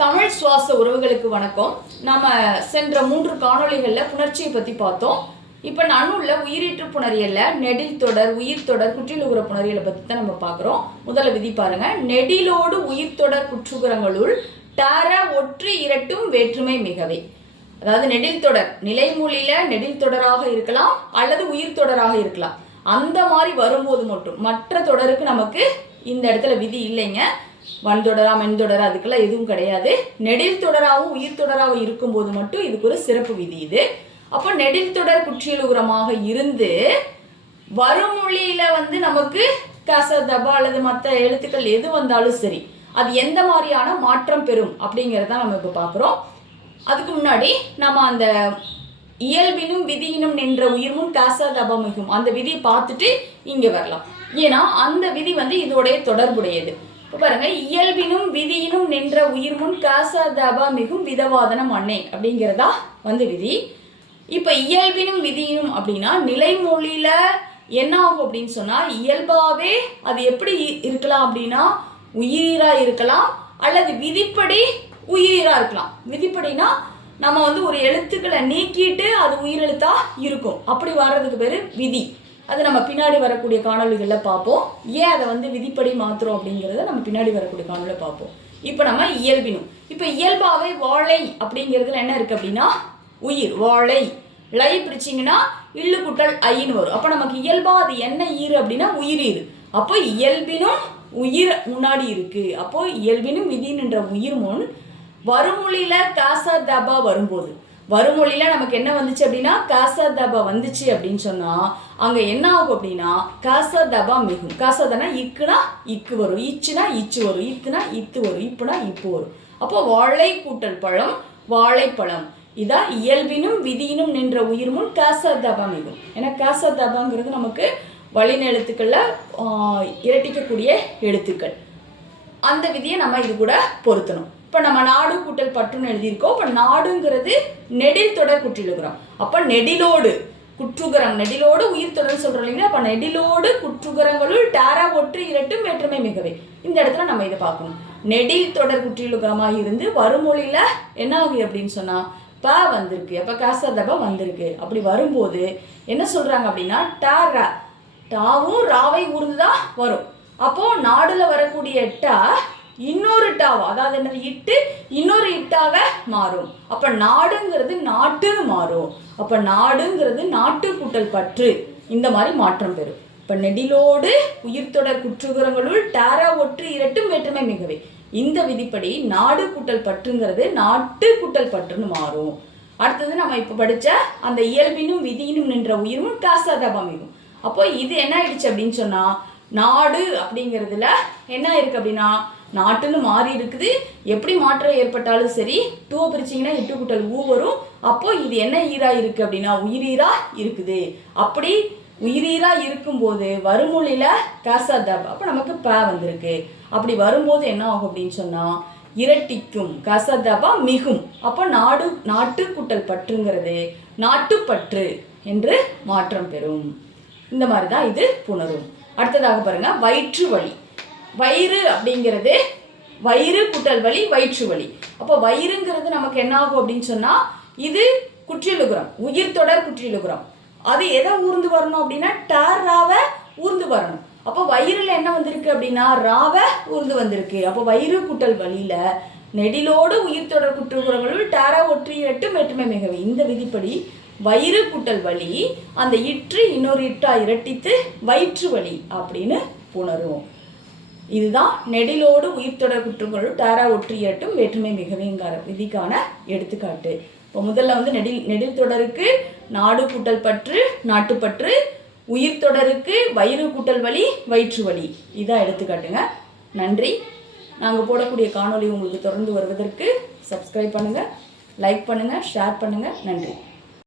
தமிழ் சுவாச உறவுகளுக்கு வணக்கம். நாம சென்ற 3 காணொளிகளில் புணர்ச்சியை பற்றி பார்த்தோம். இப்போ நன்னூல்ல உயிரீற்று புணரியல்ல நெடில் தொடர், உயிர் தொடர், குற்றிலுகுற புணரியலை பற்றி தான் நம்ம பார்க்குறோம். முதல்ல விதி பாருங்க. நெடிலோடு உயிர் தொடர் குற்றுகுறங்களுள் தர ஒற்று இரட்டும் வேற்றுமை மிகவே. அதாவது நெடில் தொடர் நிலைமொழியில நெடில் தொடராக இருக்கலாம் அல்லது உயிர் தொடராக இருக்கலாம். அந்த மாதிரி வரும்போது மட்டும், மற்ற தொடருக்கு நமக்கு இந்த இடத்துல விதி இல்லைங்க. வன்தொடரா மென்தொடரா அதுக்கெல்லாம் எதுவும் கிடையாது. நெடில் தொடராகவும் உயிர் தொடராகவும் இருக்கும்போது மட்டும் இதுக்கு ஒரு சிறப்பு விதி இது. அப்போ நெடில் தொடர் குற்றியலுகுரமாக இருந்து வருமொழியில நமக்கு கச தபா அல்லது மற்ற எழுத்துக்கள் எது வந்தாலும் சரி, அது எந்த மாதிரியான மாற்றம் பெறும் அப்படிங்கிறத நம்ம இப்போ பார்க்குறோம். அதுக்கு முன்னாடி நம்ம அந்த இயல்பினும் விதியினும் நின்ற உயிர்முன் காச தபா மிகும் அந்த விதியை பார்த்துட்டு இங்கே வரலாம். ஏன்னா அந்த விதி இதோடைய தொடர்புடையது. இப்போ பாருங்க, இயல்பினும் விதியினும் நின்ற உயிர்முன் காச தபா மிகும் விதவாதனம் அன்னை அப்படிங்கிறதா விதி. இப்போ இயல்பினும் விதியினும் அப்படின்னா நிலைமொழியில என்ன ஆகும் அப்படின்னு சொன்னா, இயல்பாவே அது எப்படி இருக்கலாம் அப்படின்னா உயிரா இருக்கலாம் அல்லது விதிப்படி உயிரா இருக்கலாம். விதிப்படினா நம்ம ஒரு எழுத்துக்களை நீக்கிட்டு அது உயிரெழுத்தா இருக்கும். அப்படி வர்றதுக்கு பேரு விதி. அது நம்ம பின்னாடி வரக்கூடிய காணொலிகளில் பார்ப்போம். ஏன் அதை விதிப்படி மாத்துறோம் அப்படிங்கிறத நம்ம பின்னாடி வரக்கூடிய காணொலியில் பார்ப்போம். இப்போ நம்ம இயல்பினும், இப்போ இயல்பாவே வாழை அப்படிங்கிறதுல என்ன இருக்கு அப்படின்னா உயிர். வாழை லை பிரிச்சிங்கன்னா இல்லு குட்டல் ஐன்னு வரும். அப்போ நமக்கு இயல்பா அது என்ன ஈறு அப்படின்னா உயிரீறு. அப்போ இயல்பினும் உயிர் முன்னாடி இருக்கு. அப்போ இயல்பினும் விதின்ற உயிர் முன் வருமொழியில காசா தபா வரும்போது, வருமொழியில நமக்கு என்ன வந்துச்சு அப்படின்னா காசா தபா வந்துச்சு அப்படின்னு சொன்னா அங்க என்ன ஆகும் அப்படின்னா காசா தபா மிகும். காசாதனா இக்குனா இக்கு வரும், இச்சுனா இச்சு வரும், இத்துனா இத்து வரும், இப்புனா இப்பு வரும். அப்போ வாழை கூட்டல் பழம் வாழைப்பழம். இதான் இயல்பினும் விதியினும் நின்ற உயிர் முன் காசா தபா மிகும். ஏன்னா காசா தபாங்கிறது நமக்கு வழின எழுத்துக்கள்ல இரட்டிக்கக்கூடிய எழுத்துக்கள். அந்த விதியை நம்ம இது கூட பொருத்தணும். இப்போ நம்ம நாடு கூட்டல் பற்றுன்னு எழுதியிருக்கோம். இப்போ நாடுங்கிறது நெடில் தொடர் குற்றிலுகுரம். அப்போ நெடிலோடு குற்றுகரம், நெடிலோடு உயிர் தொடர் சொல்றோம் இல்லைங்களா. அப்போ நெடிலோடு குற்றுகரங்களுள் டாரா ஒற்று இரட்டும் வேற்றுமை மிகவே. இந்த இடத்துல நம்ம இதை பார்க்கணும். நெடில் தொடர் குற்றிலுகரமாக இருந்து வருமொழியில என்ன ஆகுது அப்படின்னு சொன்னா ப வந்திருக்கு. அப்போ காசதபா வந்திருக்கு. அப்படி வரும்போது என்ன சொல்றாங்க அப்படின்னா டாரா, டாவும் ராவை ஊர்ந்துதான் வரும். அப்போ நாடுல வரக்கூடிய டா இன்னொரு டாவா, அதாவது என்னது இட்டு இன்னொரு இட்டாக மாறும். அப்ப நாடுங்கிறது நாட்டுன்னு மாறும். அப்ப நாடுங்கிறது நாட்டு கூட்டல் பற்று இந்த மாதிரி மாற்றம் பெறும். இப்ப நெடிலோடு உயிர் தொடர் குற்றுகுறங்களுள் டாரா ஒற்று இரட்டும் வேற்றுமை மிகவே. இந்த விதிப்படி நாடு கூட்டல் பற்றுங்கிறது நாட்டு கூட்டல் பற்றுன்னு மாறும். அடுத்தது நம்ம இப்ப படிச்ச அந்த இயல்பினும் விதியினும் நின்ற உயிரும் காசாதபா மிகும். அப்போ இது என்ன ஆயிடுச்சு அப்படின்னு சொன்னா நாடு அப்படிங்கிறதுல என்ன இருக்கு அப்படின்னா நாட்டுன்னு மாறி இருக்குது. எப்படி மாற்றம் ஏற்பட்டாலும் சரி, டூ பிரிச்சிங்கன்னா இட்டு கூட்டல் ஊ வரும். அப்போ இது என்ன ஈரா இருக்கு அப்படின்னா உயிரீரா இருக்குது. அப்படி உயிரீரா இருக்கும்போது வருமொழியில காசதபா, அப்போ நமக்கு ப வந்திருக்கு. அப்படி வரும்போது என்ன ஆகும் அப்படின்னு சொன்னா இரட்டிக்கும் காசதபா மிகும். அப்போ நாடு நாட்டு கூட்டல் பற்றுங்கிறது நாட்டுப்பற்று என்று மாற்றம் பெறும். இந்த மாதிரி தான் இது புணரும். அடுத்ததாக பாருங்க, வயிற்று வலி. வயிறு அப்படிங்கிறது வயிறு கூட்டல் வலி வயிற்று வலி. அப்போ வயிறுங்கிறது நமக்கு என்ன ஆகும் அப்படின்னு சொன்னா இது குற்றிலுகுரம், உயிர் தொடர் குற்றிலுகுரம். அது எதை ஊர்ந்து வரணும் அப்படின்னா டாராவை ஊர்ந்து வரணும். அப்போ வயிறுல என்ன வந்திருக்கு அப்படின்னா ராவை ஊர்ந்து வந்திருக்கு. அப்போ வயிறு கூட்டல் வலியில நெடிலோடு உயிர் தொடர் குற்றுகுறங்களுள் டாரா ஒற்று இரட்டும் வேற்றுமை மிகவே. இந்த விதிப்படி வயிறு கூட்டல் வலி அந்த இற்று இன்னொரு இட்டா இரட்டித்து வயிற்று வலி அப்படின்னு புணரும். இதுதான் நெடிலோடு உயிர் தொடர் குற்றுகளுள் டாரா ஒற்று இரட்டும் வேற்றுமை மிகவேங்கிற விதிக்கான எடுத்துக்காட்டு. இப்போ முதல்ல நெடில் தொடருக்கு நாடு கூட்டல் பற்று நாட்டுப்பற்று, உயிர் தொடருக்கு வயிறு கூட்டல் வலி வயிற்று வலி. இதான் எடுத்துக்காட்டுங்க. நன்றி. நாங்கள் போடக்கூடிய காணொலி உங்களுக்கு தொடர்ந்து வருவதற்கு சப்ஸ்கிரைப் பண்ணுங்கள், லைக் பண்ணுங்கள், ஷேர் பண்ணுங்கள். நன்றி.